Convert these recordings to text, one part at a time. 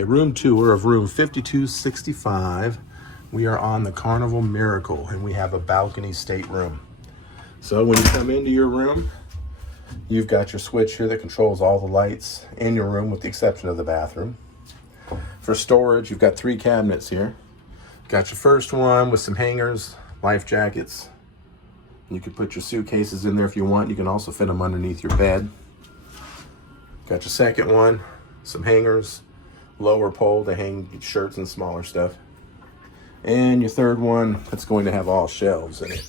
A room tour of room 5265. We are on the Carnival Miracle and we have a balcony stateroom. So when you come into your room, you've got your switch here that controls all the lights in your room with the exception of the bathroom. For storage, you've got 3 cabinets here. Got your first one with some hangers, life jackets. You can put your suitcases in there if you want. You can also fit them underneath your bed. Got your second one, some hangers, lower pole to hang shirts and smaller stuff. And your third one, that's going to have all shelves in it.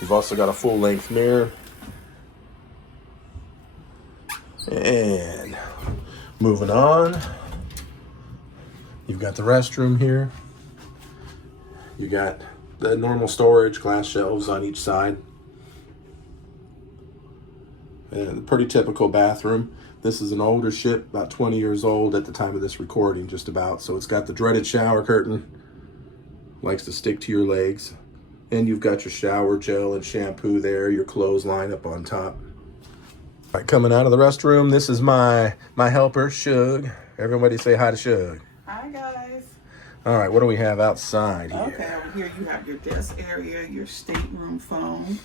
You've also got a full-length mirror. And moving on, you've got the restroom here. You got the normal storage, glass shelves on each side. And a pretty typical bathroom. This is an older ship, about 20 years old at the time of this recording, just about. So it's got the dreaded shower curtain. Likes to stick to your legs. And you've got your shower gel and shampoo there, your clothes line up on top. All right, coming out of the restroom, this is my helper, Shug. Everybody say hi to Shug. Hi, guys. All right, what do we have outside here? Okay, over here you have your desk area, your stateroom phone.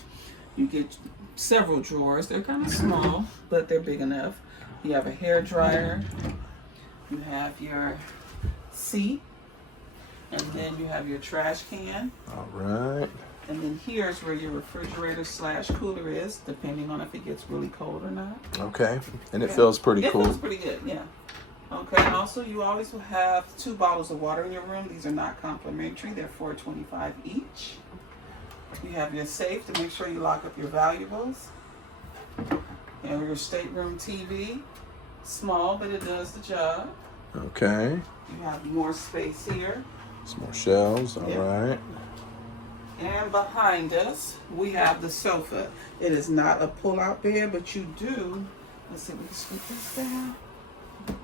You get several drawers. They're kind of small, but they're big enough. You have a hair dryer. You have your seat. And then you have your trash can. All right. And then here's where your refrigerator / cooler is, depending on if it gets really cold or not. Okay, and it feels pretty cool. It feels pretty good, yeah. Okay, and also you always will have 2 bottles of water in your room. These are not complimentary. They're $4.25 each. You have your safe to make sure you lock up your valuables. You have your stateroom TV. Small, but it does the job. Okay. You have more space here. Some more shelves, all right. And behind us, we have the sofa. It is not a pull-out bed, but you do, let's see, we can scoot this down.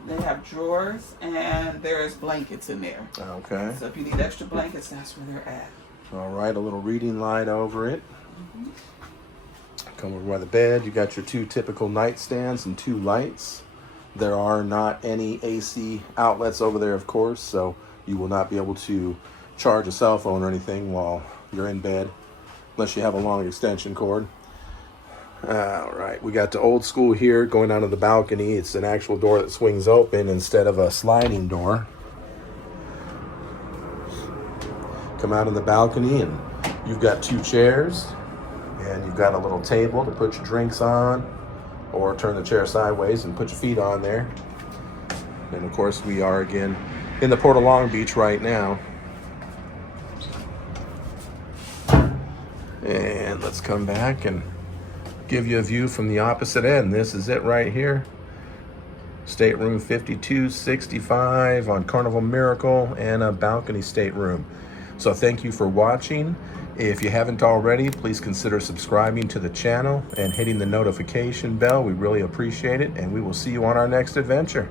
They have drawers, and there's blankets in there. Okay. So if you need extra blankets, that's where they're at. All right, a little reading light over it. Come over by the bed. You got your 2 typical nightstands and 2 lights. There are not any AC outlets over there, of course, so you will not be able to charge a cell phone or anything while you're in bed, unless you have a long extension cord. All right, we got the old school here going down to the balcony. It's an actual door that swings open instead of a sliding door. Come out on the balcony and you've got 2 chairs and you've got a little table to put your drinks on, or turn the chair sideways and put your feet on there. And of course we are again in the Port of Long Beach right now. And let's come back and give you a view from the opposite end. This is it right here. Stateroom 5265 on Carnival Miracle, and a balcony stateroom. So thank you for watching. If you haven't already, please consider subscribing to the channel and hitting the notification bell. We really appreciate it, and we will see you on our next adventure.